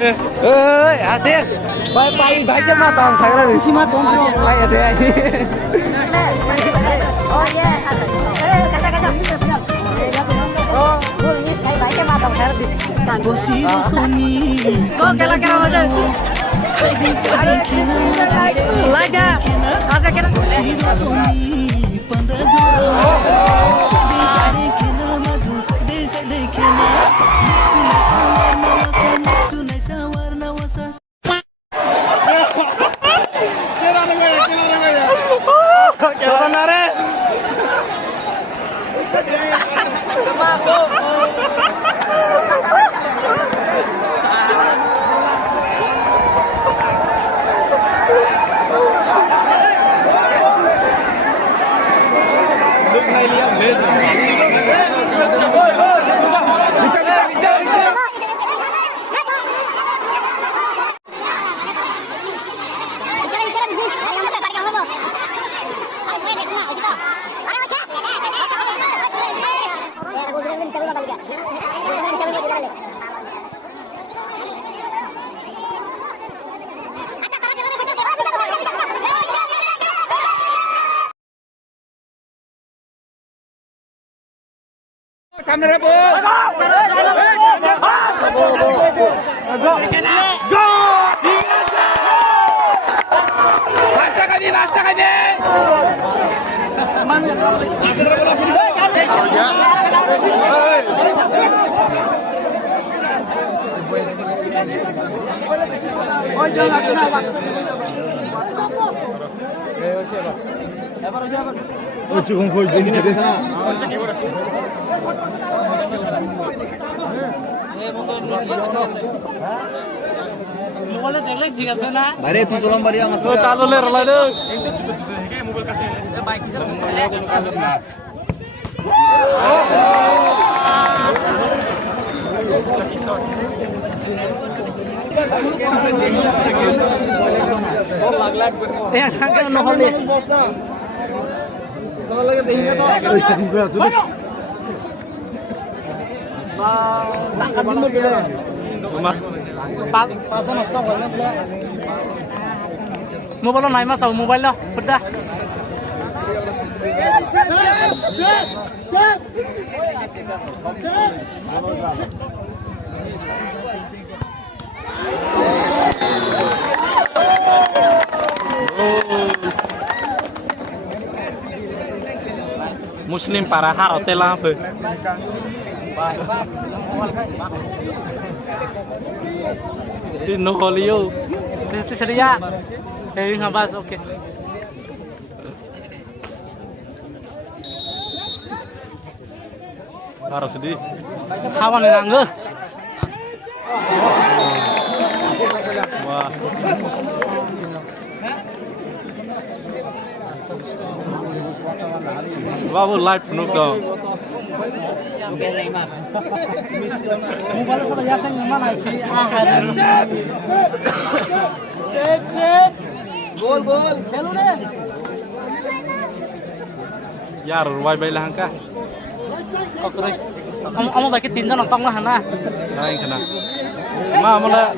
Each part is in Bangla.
Asin. Bye bye cho mà tòng sáng ra rồi. Xí mà tòng không. Bye ở đây. Oh yeah. Kata. Oh, ini sekali bye cho mà tòng sáng đi. Kok kela aja. Laga. Laga kena. Sampai rebut. Go. Basta kami. Langsung revolusi. Oh, jangan kenapa. Oh, cukup kau jadi ni desa. মোবাইলে দেখলে ঠিক আছে না বাইরে তুই তোলাম বাড়ি আমার তো তাললে রলাইলে একটু ছোট থেকে মোবাইল কাছে বাইক কিসে লাগ কেন নহলে বস না তোলা লাগে দেখি না তো ওই সেটিং করে আছে টাকা দিন গেলে পাঁচশো নষ্ট হয় না মোবাইল নাই মাছ মোবাইল ফুটা Muslim para harote lampe. Di Noholio. Itu sedia. Ngabas oke. Harus di. Hawan nangge. Wah. Babu live penuh dong. Mobile sudah yakin mana sih? Gol. Hello deh. Yar, why bay langka? Kok keren? Kamu bagi tinja nonton lah na. Lain kena. Malah.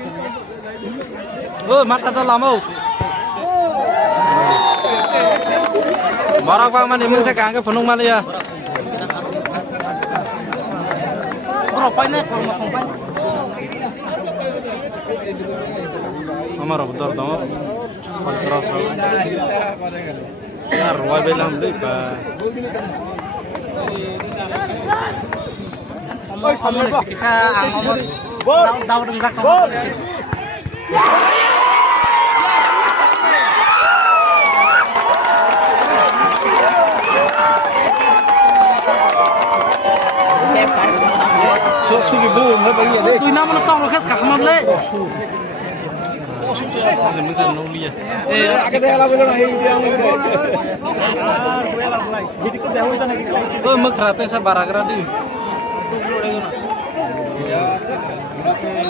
Mata tu lama. Barak bang mana mungkin saya angkat penuh malah ya. Berapa ini sama kompan? Amar betul dong. Terus. Ya, ruai belam deh pak. Kamu kisah angomor. Tahu dengar kamu. Tôi năm nó to nó khét cả không lên. Mình cần nông lia. Cái xe là bên này xe này. Jadi kau dah hujan lagi. Oh, mak rata saya barak di.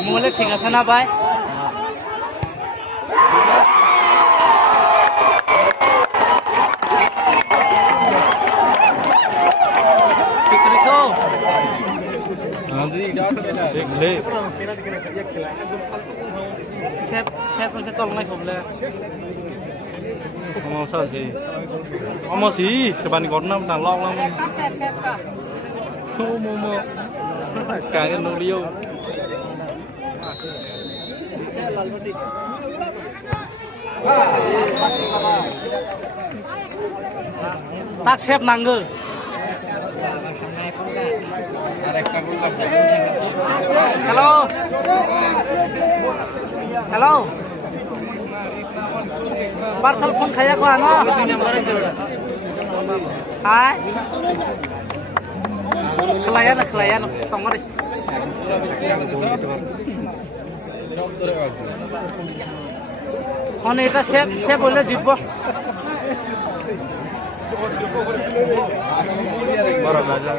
Mulai tinggal sana bay. Nanti dekat le. sếp nó sẽ xong này không lẽ không sao gì ông gì các bạn còn năm thằng long lắm mua cả cái nồi liêu tác sếp năng ngư hello hello parcel phone khaya ko ano hai klien tong đi on এটা sếp বলে জিতবো বড় রাজা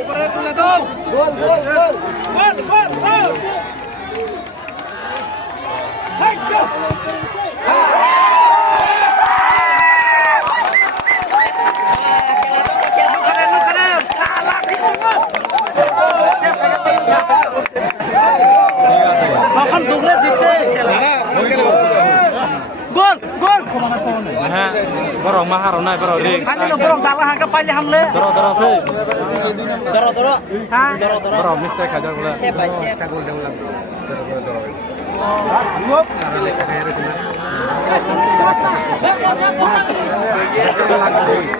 উপরে তুলে দাও গোল গোল গোল গোল গোল হাই চো এখন দুবলে জিতছে গোল গোল হ্যাঁ বড় মাহারো নাই বড় রে খালি বড় দালা হাঙ্কা পাইলে হামলে দর আছে দর হ্যাঁ দর মিস্টেক হাজার বলে স্টেপ বাই স্টেপ কা গোল দেউলা গোল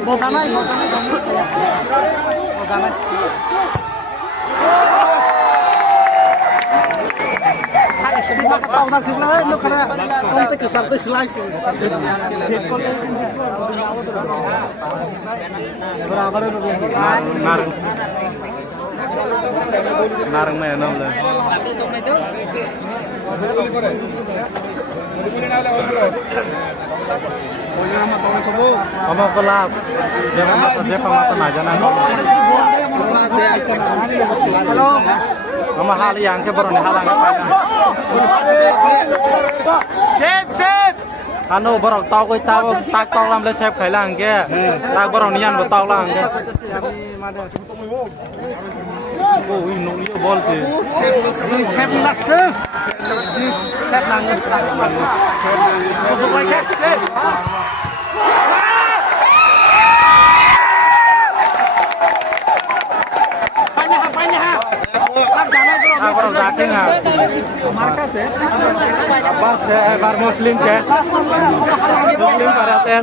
মোটা নাই Terima kasih udah sebelah lu karena kontak kesal tuh slice. Berapa lu narang nih enam lah. Kamu kelas, dia pematan aja nih. Halo. Kamu hal yang kebaru nih halang apa ya? Sip. Anu baru tahu kau tahu tak tahu lam le sip khai lang ke. Tak baru nian baru tahu lang ke. Oh ini nuli bol sih. Sip last ke? Sip nangis. Masuk lagi. Orang datang ah, markas ya, Abbas ya, bar Muslim ya, Muslim Barat ya.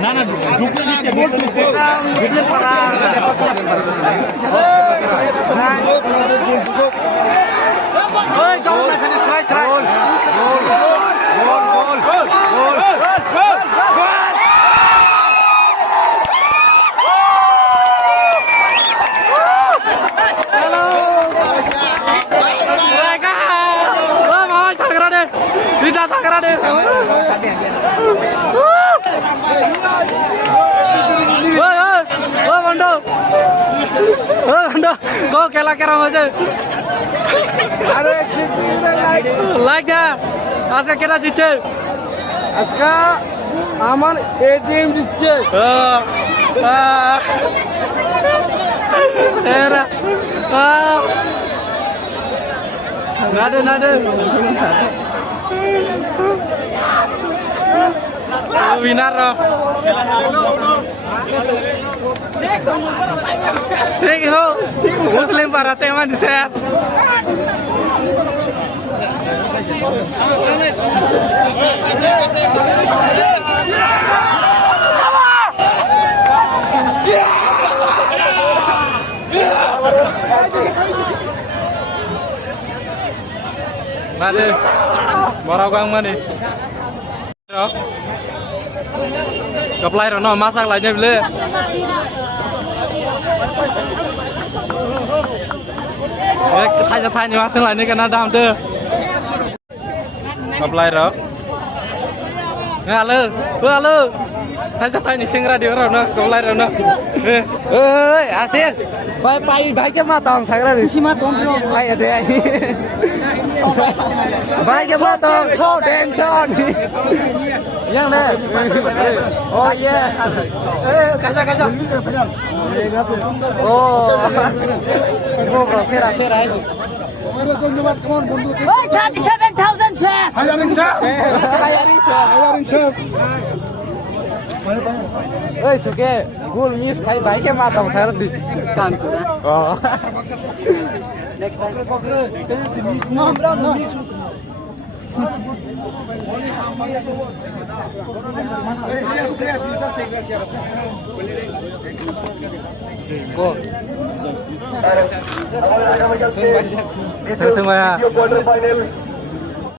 Nah, grup sih ya, Muslim Barat. Oi, jauh nak kena strike. Gol. Tidak sakra deh. Oh, Mando. Kau kela-kera aja. Like ya. Aska kira jitte. Aska aman ATM jitte. Era. Nada. Winner loh. ठीक हो मुस्लिम भारत में dishes Mana? Borau gang mana? Apply rồi nó masak lại nha bile. Thay nhưng masak lại này cái nào đam chưa? Apply rồi. Halo. Thay ni sing radio rồi nó, apply rồi nó. Ơi, Asis. Bay cho mà tòng sang ra đi. Si mà tòng. Ai ở đây? Baik ya potong, so tension. Yang deh. Oh iya. Kaca. Oh. Oh, bro, sera itu. 37,000 chef. Hiring chef. Oi, suke gul miss khai baik ya matang saya di kancu. Oh. Next time. Semua.